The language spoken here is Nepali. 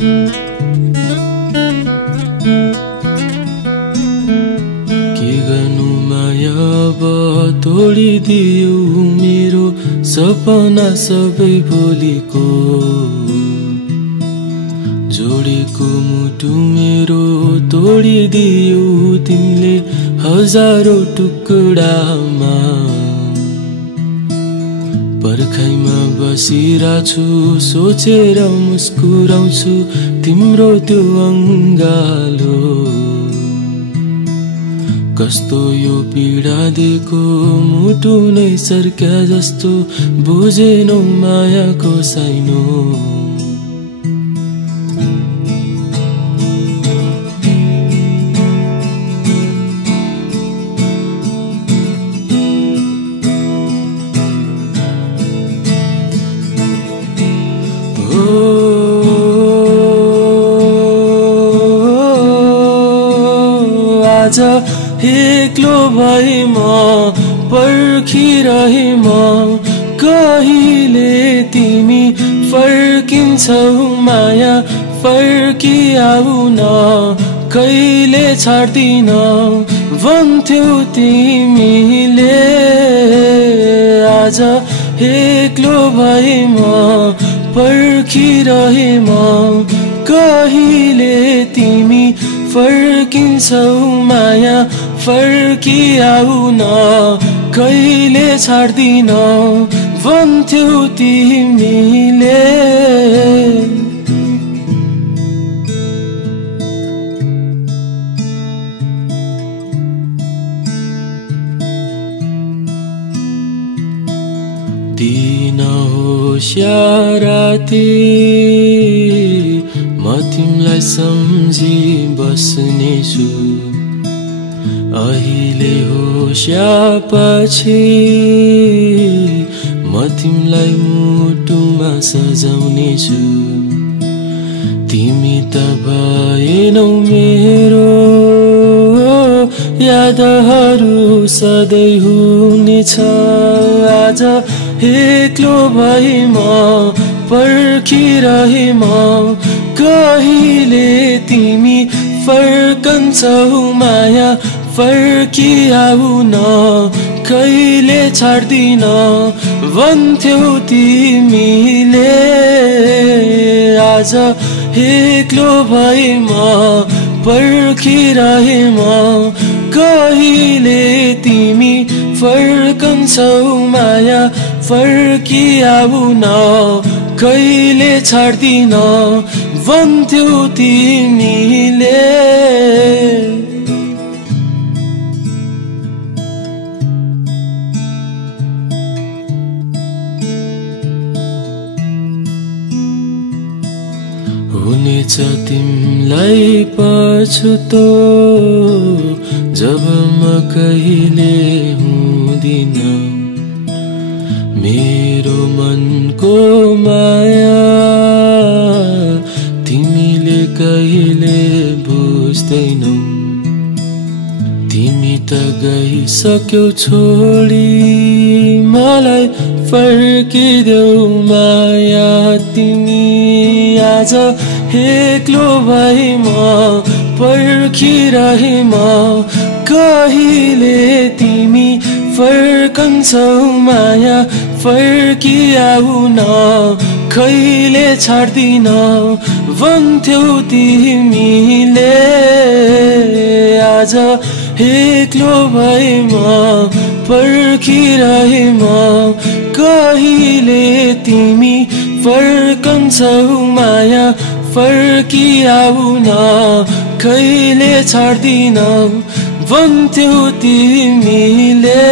के गर्नु माया अब तोडिदियो मेरो सपना सबै भोलिको जोडेको मुटु मेरो तोडिदियो तिमीले हजारौं टुक्रामा पर्खाइमा बसिरहेछु सोचेर मुस्कुराउँछु तिम्रो त्यो अङ्गालो कस्तो यो पीडा दिएको मुटु नै सर्क्या जस्तो बुझेनौ मायाको साइनो आज एक्लो भए म पर्खिरहे म कहिले तिमी फर्किन्छौ माया फर्किआउन कहिले छाड्दिन भन्थ्यौ तिमीले आज एक्लो भए म पर्खिरहे म कहिले तिमी फर्किन्छौ माया फर्किआउन कहिले छाड्दिन भन्थ्यौ तिमीले दिन होस् या राति म तिमीलाई सम्झी बस्नेछु अहिले होस् या पछि म तिमीलाई मुटुमा सजाउनेछु तिमी त भएनौ मेरो यादहरू सधैँ हुनेछ आज एक्लो भए म पर्खिरहे म कहिले तिमी फर्कन्छौ माया फर्किआउन कहिले छाड्दिन भन्थ्यौ तिमीले आज एक्लो भए म पर्खिरहे म कहिले तिमी फर्कन्छौ माया फर्किआउन कहिले छाड्दिन भन्थ्यौ तिमीले हुनेछ तिमीलाई पछुतो जब म कहिले हुँदिन मेरो मनको माया तिमीले कहिले बुझ्दैनौ तिमी त गइसक्यौ छोडी मलाई फर्किदेऊ माया तिमी आज एक्लो भए म पर्खिरहे म कहिले तिमी फर्कन्छौ माया फर्किआउन कहिले छाड्दिन भन्थ्यौ तिमीले आज एक्लो भए म पर्खिरहे म कहिले तिमी फर्कन्छौ माया फर्किआउन कहिले छाड्दिन भन्थ्यौ तिमीले